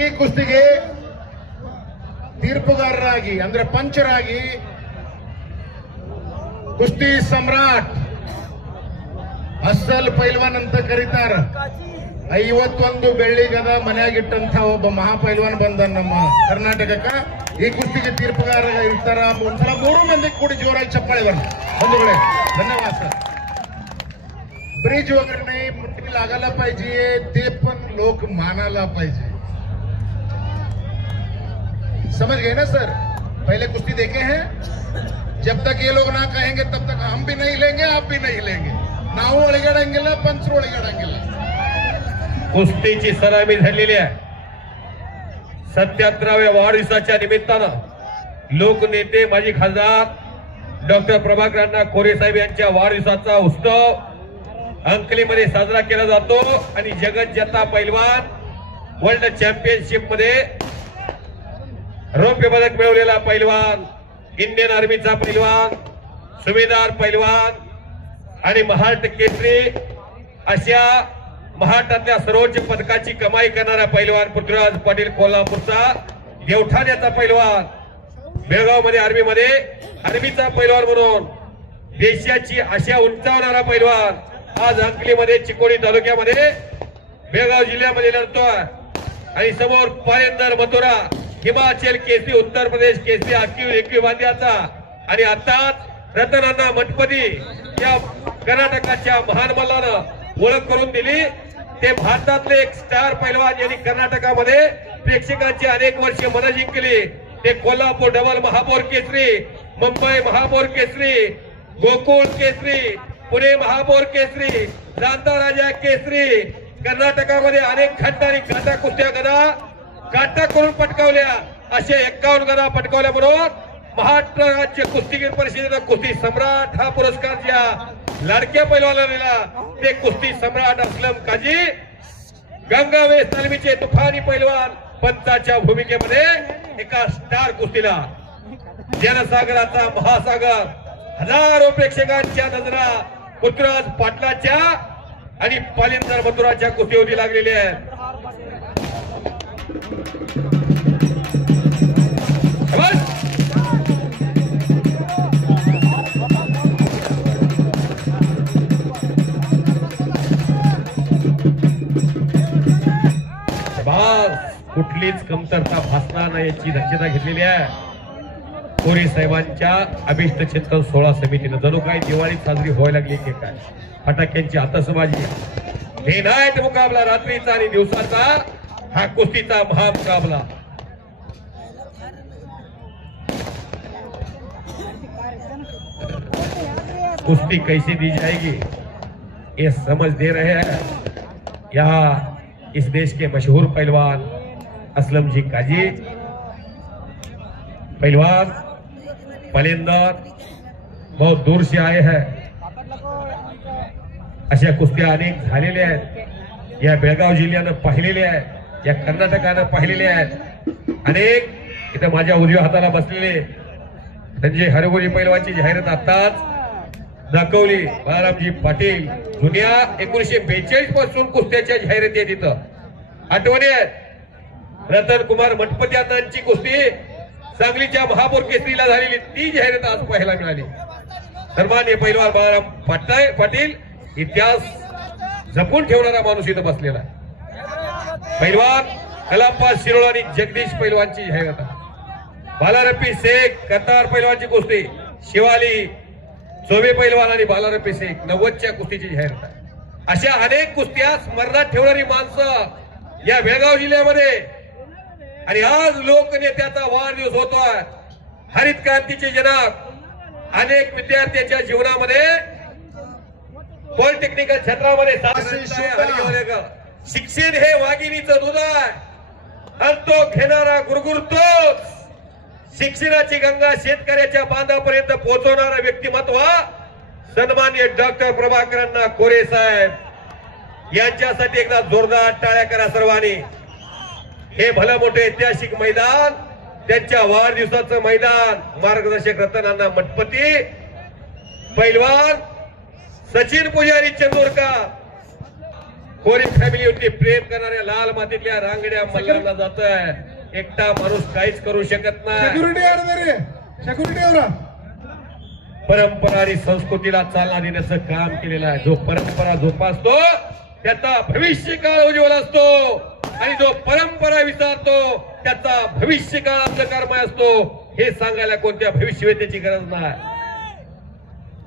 ಈ ಕುಸ್ತಿಗೆ ತೀರ್ಪುಗಾರರಾಗಿ ಅಂದ್ರೆ ಪಂಚರಾಗಿ ಕುಸ್ತಿ ಸಮ್ರಾಟ್ ಅಸ್ಸಲ್ ಪೈಲ್ವಾನ್ ಅಂತ ಕರೀತಾರ. 51 ಬೆಳ್ಳಿ ಗದ ಮನೆಯಾಗಿಟ್ಟಂತ ಒಬ್ಬ ಮಹಾಪೈಲ್ವಾನ್ ಬಂದ ನಮ್ಮ ಕರ್ನಾಟಕಕ್ಕ. ಈ ಕುಸ್ತಿಗೆ ತೀರ್ಪುಗಾರ ಇರ್ತಾರ. ಒಂದ್ಸಲ 3 ಮಂದಿ ಕೂಡಿ ಜೋರಾಗಿ ಚಪ್ಪಾಳೆ ಬರಲಿ ಬಂಧುಗಳೇ. धन्यवाद सर. ब्रिज वगैरे नाही मुठी लागायला पाहिजे, ते पण लोक मानायला पाहिजे. समझ गए ना सर? पहले कुश्ती देखे हैं. जब तक ये लोग ना कहेंगे तब तक हम भी नहीं लेंगे, आप भी नहीं लेंगे. ನಾವು ಒಳಗಡಂಗಿಲ್ಲ, पंचರು ಒಳಗಡंगिಲ್ಲ. कुस्तीची सलामी झालेली आहे. 77व्या वाढदिवसाच्या निमित्तानं लोकनेते माजी खासदार डॉक्टर प्रभाकरांना कोरे साहेब यांच्या वाढदिवसाचा उत्सव अंकलीमध्ये साजरा केला जातो. आणि जगत जता पैलवान वर्ल्ड चॅम्पियनशिप मध्ये रौप्य पदक मिळवलेला पैलवान, इंडियन आर्मीचा पैलवान, सुभेदार पैलवान आणि महाराष्ट्र केसरी अशा महाराष्ट्रातल्या सर्वोच्च पदकाची कमाई करणारा पैलवान पृथ्वीराज पाटील कोल्हापूरचा, देवठाण्याचा पैलवान, बेळगाव मध्ये आर्मीमध्ये आर्मीचा पैलवान म्हणून देशाची आशा उंचावणारा पैलवान आज अंकलीमध्ये चिकोडी तालुक्यामध्ये बेळगाव जिल्ह्यामध्ये लढतोय. आणि समोर पायंदर मथुरा हिमाचल केसरी, उत्तर प्रदेश केसरी एकवी वाद्याचा आणि आताच रतनांना मठपती या कर्नाटकाच्या महान मल्लानं ओळख करून दिली. ते भारतातले एक स्टार पैलवान यांनी कर्नाटकामध्ये प्रेक्षकांची अनेक वर्षे मन जिंकली. ते कोल्हापूर डबल महापौर केसरी, मुंबई महापौर केसरी, गोकुळ केसरी, पुणे महापौर केसरी, जाणता राजा केसरी, कर्नाटकामध्ये अनेक खंड आणि गाठा कुस्त्या गदा गाठा करून पटकावल्या. अशा 51 गदा पटकावल्या म्हणून महाराष्ट्र राज्य कुस्तीगीर परिषदेनं कुस्ती सम्राट हा पुरस्कार ज्या लाडक्या पैलवानाला दिला ते कुस्ती सम्राट असलम काजी गंगावेस तालमीचे तुफानी पैलवान पंचाच्या भूमिकेमध्ये एका स्टार कुस्तीला जनसागराचा महासागर, हजारो प्रेक्षकांच्या नजरा पृथ्वीराज पाटलाच्या आणि पालिंदर मथुराच्या कुस्तीवरती लागलेली आहे. कुठलीच कमतरता भासणार नाही याची दक्षता घेतलेली आहे कोरे साहेबांच्या अभिष्ट चिंतन 16 समितीनं. जणू काही दिवाळी साजरी व्हायला लागली की काय. फटाक्यांची आतषबाजी, डे नाईट मुकाबला, रात्रीचा आणि दिवसाचा हा कुस्तीचा महामुकाबला. कुश्ती कैसी दी जाएगी ये समझ दे रहे हैं यहाँ इस देश के मशहूर पहलवान असलम जी काजी. पहलवान पलेंदर बहुत दूर से आए हैं. अशा कुस्त्या अनेक झालेल्या आहेत. या बेळगाव जिल्ह्यानं पाहिलेल्या आहेत, या कर्नाटकानं पाहिलेल्या आहेत. अनेक इथं माझ्या उजव्या हाताला बसलेले संजय हरगोली पैलवानची जाहिरात आताच दाखवली. बाळारामजी पाटील जुन्या 1942 पासून कुस्त्याच्या जाहिराती आहेत तिथं. आठवणी आहेत. रतन कुमार मठपती यांची कुस्ती सांगलीच्या महापौर केसरीला झालेली ती जाहिरात आज पाहायला मिळाली. सन्माननीय पैलवान बाळाराम पाटील इतिहास जपून ठेवणारा माणूस इथं बसलेला आहे. पैलवान कलाप्पा शिरोळ आणि जगदीश पैलवानची जाहिरात. बालारप्पी शेख कतार पैलवानची कुस्ती, शिवाली चोबे पैलवान आणि बालारप्पी शेख 90च्या कुस्तीची जाहिरात आहे. अशा अनेक कुस्त्या स्मरणात ठेवणारी माणसं या बेळगाव जिल्ह्यामध्ये. आणि आज लोकनेत्याचा वाढदिवस होतोय. हरित क्रांतीचे जनक अनेक विद्यार्थ्यांच्या जीवनामध्ये पॉलिटेक्निकल क्षेत्रामध्ये शिक्षण हे वाघिणीचं दूध आहे आणि तो घेणारा गुरगुरतोच. शिक्षणाची गंगा शेतकऱ्याच्या बांधापर्यंत पोहोचवणारा व्यक्तिमत्व सन्माननीय डॉक्टर प्रभाकरांना कोरे साहेब यांच्यासाठी एकदा जोरदार टाळ्या करा सर्वांनी. हे भलं मोठे ऐतिहासिक मैदान, त्यांच्या वाढदिवसाचं मैदान, मार्गदर्शक रतनांना मठपती, पैलवान सचिन पुजारी चंदूरकर कोरी फॅमिली होती, प्रेम करणाऱ्या लाल मातीतल्या रांगड्या मल्लांना जात आहे. एकटा माणूस काहीच करू शकत नाही. परंपरा आणि संस्कृतीला चालना देण्याचं काम केलेलं आहे. जो परंपरा जोपासतो त्याचा भविष्य काळ उज्ज्वल असतो आणि जो परंपरा विसरतो त्याचा भविष्य काळ अंधकारमय असतो. हे सांगायला कोणत्या भविष्यवेत्याची गरज नाही.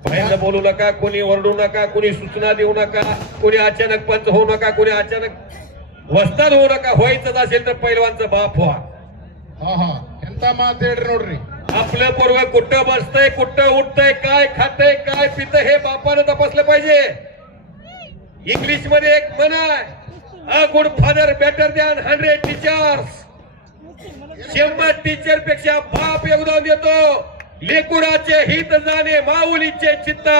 बाहेर बोलू नका, कोणी ओरडू नका, कोणी सूचना देऊ नका, कोणी अचानक पंच होऊ नका, कोणी अचानक वस्ताद होऊ नका. व्हायचंच असेल तर पैलवानचं बाप व्हा. ಎಂತ ಮಾತು ಹೇಳ್ರಿ ನೋಡ್ರಿ. आपलं पोरग कुठं बसतंय, कुठं उठतंय, काय खातंय, काय पितंय हे बापानं तपासलं पाहिजे. इंग्लिश मध्ये एक म्हण आहे, a good father better than 100 teachers. 100 teacher पेक्षा बाप योगदान देतो. लेकुराचे हित जाणे माऊलीचे चित्ता,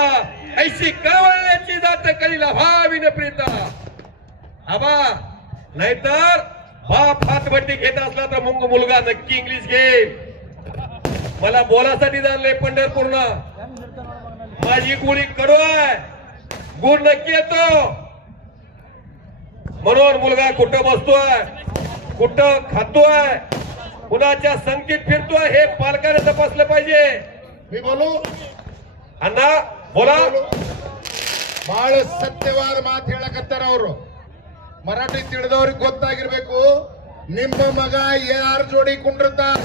ऐशी कळवळण्याची जात कलीला भाविन प्रीता. आबा नाहीतर बाप हातभट्टी घेत असला तर मग मुलगा नक्की इंग्लिश घेईल. मला बोलासाठी जाणलंय पंढरपूरनं. माझी गुढी कडू आहे, गुण नक्की येतो. म्हणून मुलगा कुठं बसतोय, कुठं खातोय, कुणाच्या संगतीत फिरतोय हे पालकाने तपासलं पाहिजे. मी बोलू अण्णा बोला. ಬಹಳ ಸತ್ಯವಾದ ಮಾತು ಹೇಳಕತ್ತಾರ ಅವರು. ಮರಾಠಿ ತಿಳಿದವ್ರಿಗೆ ಗೊತ್ತಾಗಿರ್ಬೇಕು. ನಿಮ್ಮ ಮಗ ಯಾರ ಜೋಡಿ ಕುಂಡಿರ್ತಾನ,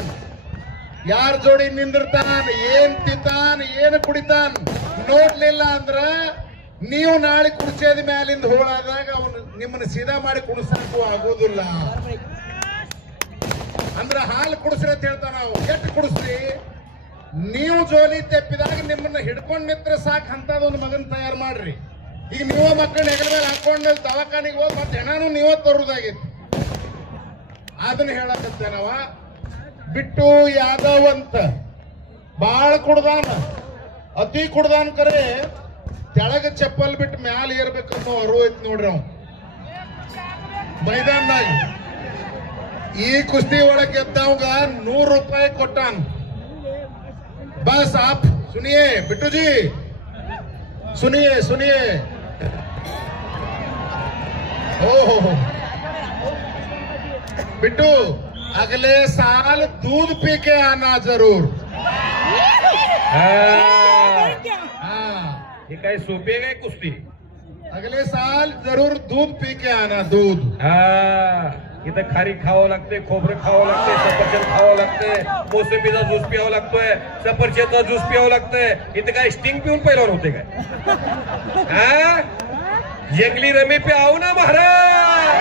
ಯಾರ ಜೋಡಿ ನಿಂದಿರ್ತಾನ, ಏನ್ ತಿಂತಾನ, ಏನ್ ಕುಡಿತಾನ ನೋಡ್ಲಿಲ್ಲ ಅಂದ್ರ ನೀವು ನಾಳೆ ಕುರ್ಚೇದ ಮ್ಯಾಲಿಂದ ಹೋಳಾದಾಗ ಅವನು ನಿಮ್ಮನ್ನ ಸೀದಾ ಮಾಡಿ ಕುಣಿಸಕ್ಕೂ ಆಗೋದಿಲ್ಲ. ಅಂದ್ರ ಹಾಲು ಕುಡಿಸ್ರಿ ಅಂತ ಹೇಳ್ತಾನ. ನಾವು ಕೆಟ್ಟ ಕುಡಿಸ್ರಿ. ನೀವು ಜೋಲಿ ತೆಪ್ಪಿದಾಗ ನಿಮ್ಮನ್ನ ಹಿಡ್ಕೊಂಡ್ ನಿತ್ರ ಸಾಕು ಅಂತದೊಂದು ಮಗನ್ ತಯಾರು ಮಾಡ್ರಿ. ಈಗ ನೀವ ಮಕ್ಕಳ ಹೆಗಲ ಮೇಲೆ ಹಾಕೊಂಡು ದವಾಖಾನಿಗೆ ಹೋಗಿ ಮತ್ತೆ ಹೆಣಾನು ನೀವ ತರುದಾಗಿತ್ತು. ಅದನ್ನ ಹೇಳಕತ್ತೇನವ. ಬಿಟ್ಟು ಯಾದವ್ ಅಂತ ಬಾಳ ಕುಡ್ದಾನ, ಅತಿ ಕುಡ್ದಾನ ಕರೆ ತೆಳಗ ಚಪ್ಪಲ್ ಬಿಟ್ಟು ಮ್ಯಾಲ ಏರ್ಬೇಕನ್ನೋ ಅರಿವು ಐತಿ ನೋಡ್ರಿ. ಅವ್ ಮೈದಾನದಾಗ ಈ ಕುಸ್ತಿ ಒಳಗೆ ಗೆದ್ದವಂಗ 100 ರೂಪಾಯಿ ಕೊಟ್ಟಾನ. बस आप सुनिए बिट्टू जी, सुनिए सुनिए. हो बिट्टू, अगले साल दूध पी के आना जरूर. हाँ, हे काय सोपे काय कुस्ती. अगले साल जरूर दूध पी के आना. दूध इथं खारी खावं लागते, खोबरं खावं लागते, सफरचंद खावं लागते, मोसंबीचा ज्यूस प्यावं लागतोय, सफरचंदचा ज्यूस प्यावं लागतंय. इथं काय स्टिंग पिऊन पहिल्यावर होते काय? जंगली रमी पे आओ ना महाराज.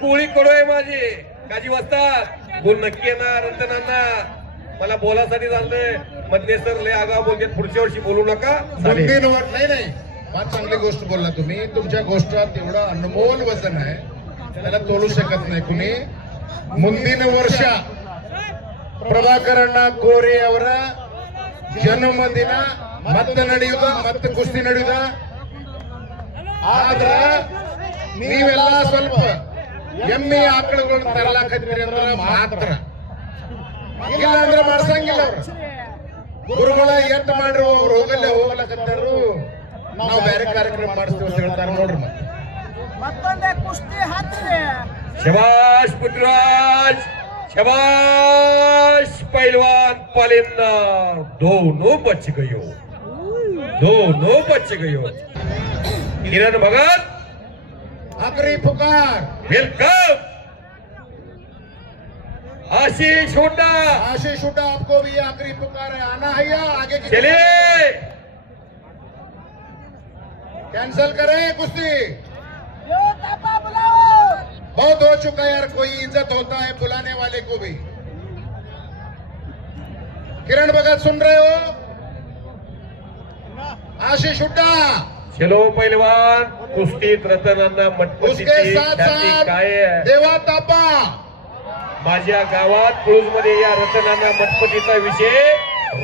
गोळी कडोय माझी काजी वाजतात. बोल नक्की येणार रतनांना. मला बोलासाठी चाललंय. मधले सर लय आगाव बोलतात, पुढच्या वर्षी बोलू नका. नाही फार चांगली गोष्ट बोलला तुम्ही. तुमच्या गोष्टात एवढं अनमोल वजन आहे, त्याला तोलू शकत नाही कुणी. ಮುಂದಿನ ವರ್ಷ ಪ್ರಭಾಕರಣ್ಣ ಕೋರೆ ಅವರ ಜನ್ಮದಿನ ಮತ್ತೆ ನಡೆಯುದ, ಮತ್ತೆ ಕುಸ್ತಿ ನಡೆಯುದ. ಆದ್ರ ನೀವೆಲ್ಲ ಸ್ವಲ್ಪ ಎಮ್ಮೆ ಆಕಳುಗಳನ್ನ ತರಲಾಕತ್ತೀರಿ ಅಂದ್ರೆ ಮಾತ್ರ, ಇಲ್ಲ ಅಂದ್ರೆ ಮಾಡ್ಸಂಗಿಲ್ಲ. ಅವ್ರು ಗುರುಗಳ ಎಟ್ಟು ಮಾಡ್ರು ಅವ್ರು ಹೋಗಲ್ಲೇ ಹೋಗ್ಲಕತ್ತಾರು. ನಾವು ಬೇರೆ ಕಾರ್ಯಕ್ರಮ ಮಾಡಿಸ್ತೀವಿ ಅಂತ ಹೇಳ್ತಾರೆ ನೋಡ್ರಿ. ಮತ್ತೊಂದೇ ಕುಸ್ತಿ ಹತ್ರಿ. शबाश पुटराज, शबाश पहलवान पालिंदा. दोनों बच गयो, दोनों बच गयो. किरण भगत आखरी पुकार. वेलकम. आशीष हुड्डा, आशीष हुड्डा आपको भी आखिरी पुकार है. आना है या आगे की चलिए. कैंसल करें कुश्ती. यो तापा बुलाओ. बहुत हो चुका है यार, कोई इज्जत होता है बुलाने वाले को भी. किरण भगत सुन रहे हो? आशीष हुड्डा. चलो पहलवान, कुस्तीत रतनांना उसके मटपटीची साथ ख्याती साथ काय आहे? देवा तापा. माझ्या गावात पुळूज मध्ये या रतनांना मटपटीचा विषय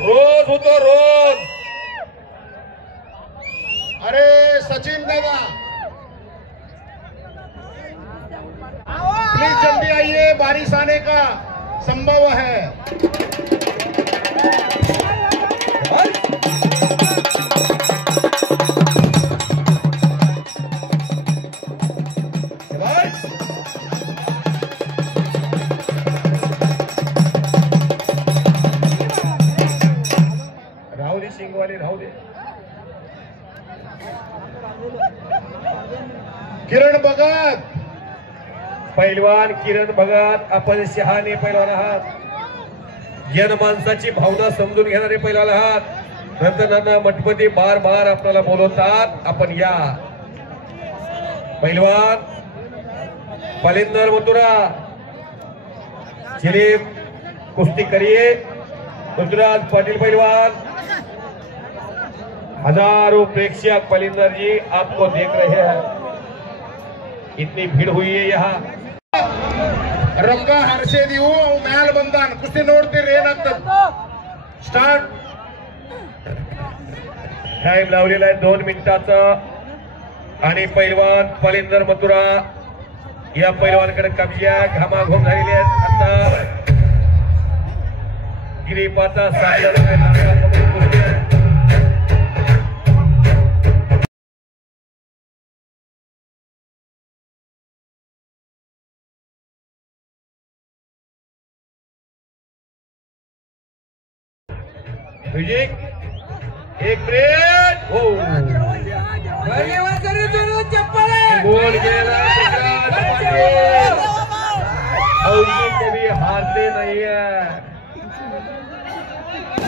रोज होतो, रोज. अरे सचिन दादा प्लीज जल्दी आइए, बारिश आने का संभव है. राहू दे शिंगवाली राहू दे. किरण भगत पैलवान किरण भगत, आपण शहाणे पैलवान आहात, जनमानसाची भावना समजून घेणारे पैलवान आहात. नंतर मठपती बार बार आपल्याला बोलवतात, आपण या. पैलवान पलिंदर मथुरा, चलिए कुश्ती करिए. पृथ्वीराज पाटिल पैलवान, हजारों प्रेक्षक पलिंदर जी आपको देख रहे हैं, इतनी भीड़ हुई है यहाँ. ರೊಕ್ಕ ಹರ್ಸೇದಿವು ಅವು ಮ್ಯಾಲ ಬಂದಾನ ಕುಸ್ತಿ ನೋಡ್ತೀರಿ ಏನಾಗ್ತದ. ಸ್ಟಾರ್ಟ್. टाइम लावलेला आहे 2 मिनिटाचा. आणि पैलवान पलिंदर मथुरा या पैलवानकडे कब्जा घामाघूम झालेली आहेत. आता गिरीपाचा म्युझिक. एक ब्रेक. हो बोल गेला पृथ्वीराज पाटील. औजी कभी हारते नहीं है.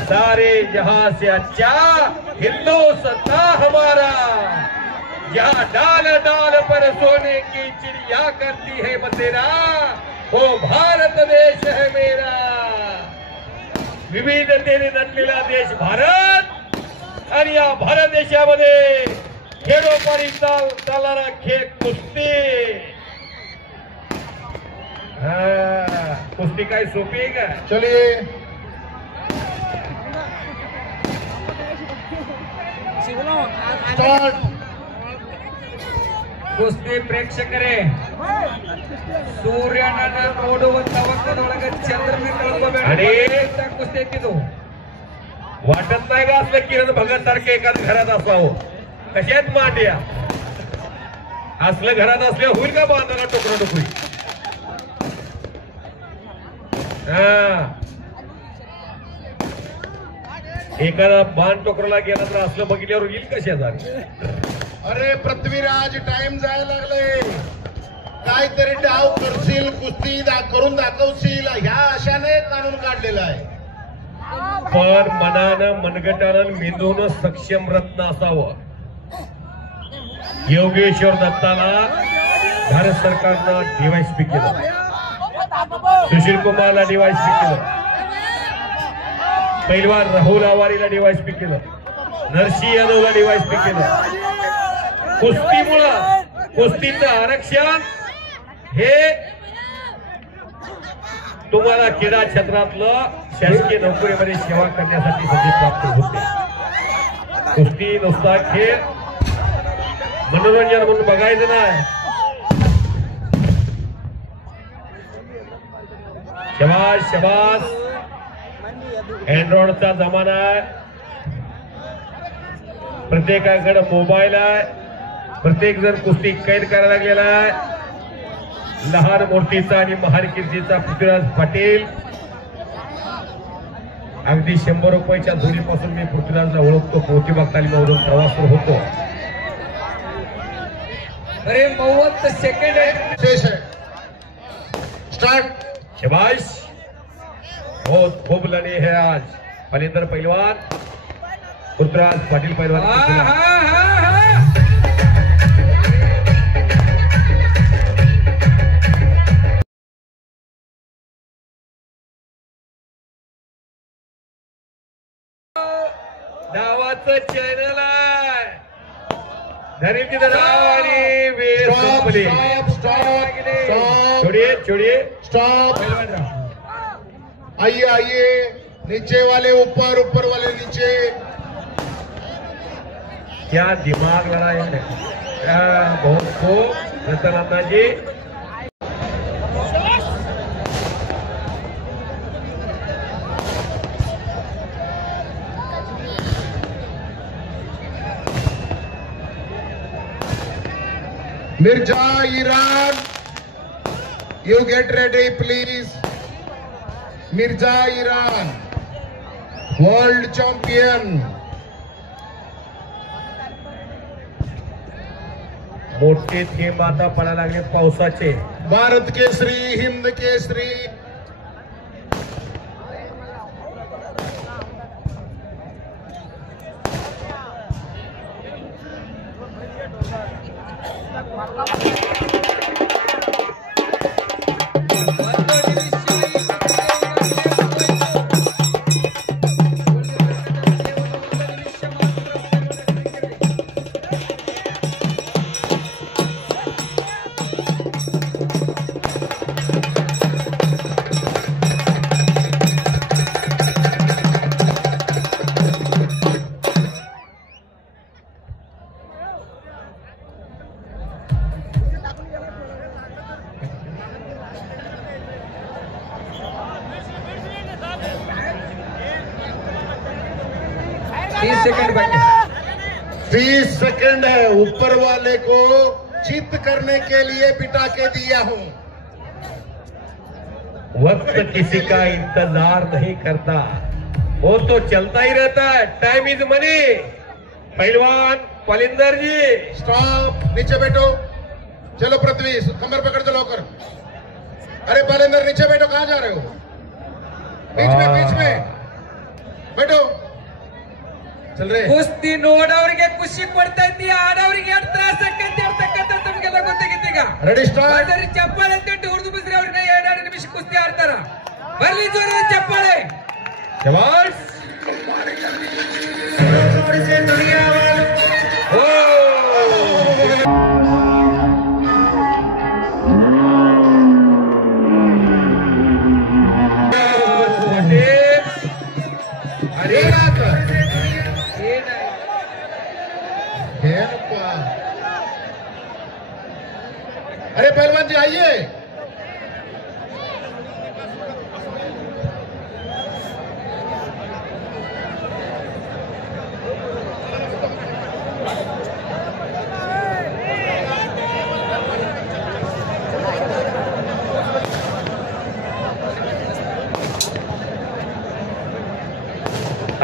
सारे जहां से अच्छा हिंदुस्तान हमारा, जहां डाल डाल पर सोने की चिड़िया करती है बसेरा, वो भारत देश है मेरा. विविधतेने नटलेला देश भारत, आणि या भारत देशामध्ये खेळोपारी चालणारा खेळ कुस्ती. कुस्ती काय सोपी आहे का? चलिए ಸ್ಟಾರ್ಟ್. ಕುಸ್ತಿ ಪ್ರೇಕ್ಷಕರೇ, ಸೂರ್ಯನನ್ನ ನೋಡುವ ತವಕದೊಳಗೆ ಚಂದ್ರನ ಕಳ್ಕೋಬೇಡ. आणि ಕುಸ್ತಿ ಎತ್ತಿದ್ದು वाटत नाही का असलं किरण भगत सारखे एखाद घरात असावं. कशात मांड्या असलं घरात असल्या होईल का बांधायला टोकरा टोकरी. एखादा बाण टोकराला गेला तर असलं बघितल्यावर येईल का शेजारी. अरे पृथ्वीराज टाइम जायला लागले. काहीतरी डाव करशील, कुस्ती करून दाखवशील, ह्या आशाने काढून काढलेला आहे. पण मनानं मनगटानं मेंदून सक्षम रत्न असावं. योगेश्वर दत्ताला भारत सरकारनं डीवायएसपी केलं, सुशील कुमारला डीवायएसपी केलं, पैलवान राहुल आवारीला डीवायएसपी केलं, नरसिंह यादवला डीवायएसपी केलं. कुस्तीमुळं कुस्तीचं आरक्षण हे तुम्हाला क्रीडा क्षेत्रातलं शासकीय नोकरीमध्ये सेवा करण्यासाठी संधी प्राप्त होते. कुस्ती नुसता खेळ मनोरंजन म्हणून बघायचं नाही. शबास शबास. अँड्रॉइडचा जमाना आहे, प्रत्येकाकडे मोबाईल आहे, प्रत्येक जण कुस्ती कैद करायला लागलेला आहे. लहान मोठीचा आणि महान कीर्तीचा पृथ्वीराज पाटील. अगदी 100 रुपयाच्या जोडीपासून मी पृथ्वीराजला ओळखतो. प्रतिभा तालीममधून प्रवास होतो. अरे 30 सेकंड आहे. शेष आहे. स्टार्ट. शबाश. बहुत खूब लढे है आज. पलिंदर पैलवान, पृथ्वीराज पाटील पैलवान. नावाचं चॅनल आहे. धरील तिथं नाव आणि वेळ संपली. छोड़िए छोड़िए. स्टॉप. आइए आइए. नीचे वाले ऊपर, ऊपर वाले नीचे. क्या दिमाग लड़ाई है. बहुत खूब रतनाथा ji. Mirza Iran You get ready, please. Mirza Iran, world champion. मोठे थेंब आता पडायला लागले पावसाचे. भारत केसरी, हिंद केसरी. सेकंड बाकी 30 सेकंड है. ऊपर वाले को चित करने के लिए बिठा के दिया हूं. वक्त किसी का इंतजार नहीं करता, वो तो चलता ही रहता है. टाइम इज मनी. पहलवान पलिंदर जी, स्टॉप. नीचे बैठो. चलो पृथ्वी, कमर पकड़ दो लॉकर. अरे बालेंद्र नीचे बैठो. कहां जा रहे हो? बीच में बैठो. चल रहे. ಕುಸ್ತಿ ನೋಡೋರಿಗೆ ಖುಷಿ ಕೊಡ್ತಾ ಇದ್ದೀಯ, ಆಡೋರಿಗೆ ತ್ರಾಸ ಆಕೈತಿ ಅಂತಕ್ಕಂಥ ತಮಗೆಲ್ಲ ಗೊತ್ತಾಗಿತ್ತೀಗ. Ready start. ಅದರ ಚಪ್ಪಾಳೆ ಅಂತ ಹುರಿದು ಬಿಸಿರಿ ಅವ್ರನ್ನ 2 ನಿಮಿಷ ಕುಸ್ತಿ ಆಡ್ತಾರ. ಬರ್ಲಿ ಜೋರಾದ ಚಪ್ಪಾಳೆ. शाबाश. अरे अरे पहलवान जी आइए.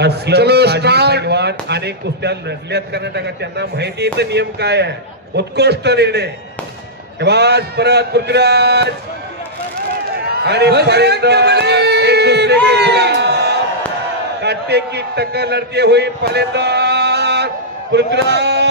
असलम चलो, काजी स्टार्ट. पैलवान अनेक कुस्त्या लढल्यात कर्नाटकात. त्यांना माहिती आहे नियम काय आहे. उत्कृष्ट निर्णय. शाबाश. परत पृथ्वीराज आणि बजरंग बली. एक दूसरे के खिलाफ काटे की टक्कर लड़ते हुए पालेदार पृथ्वीराज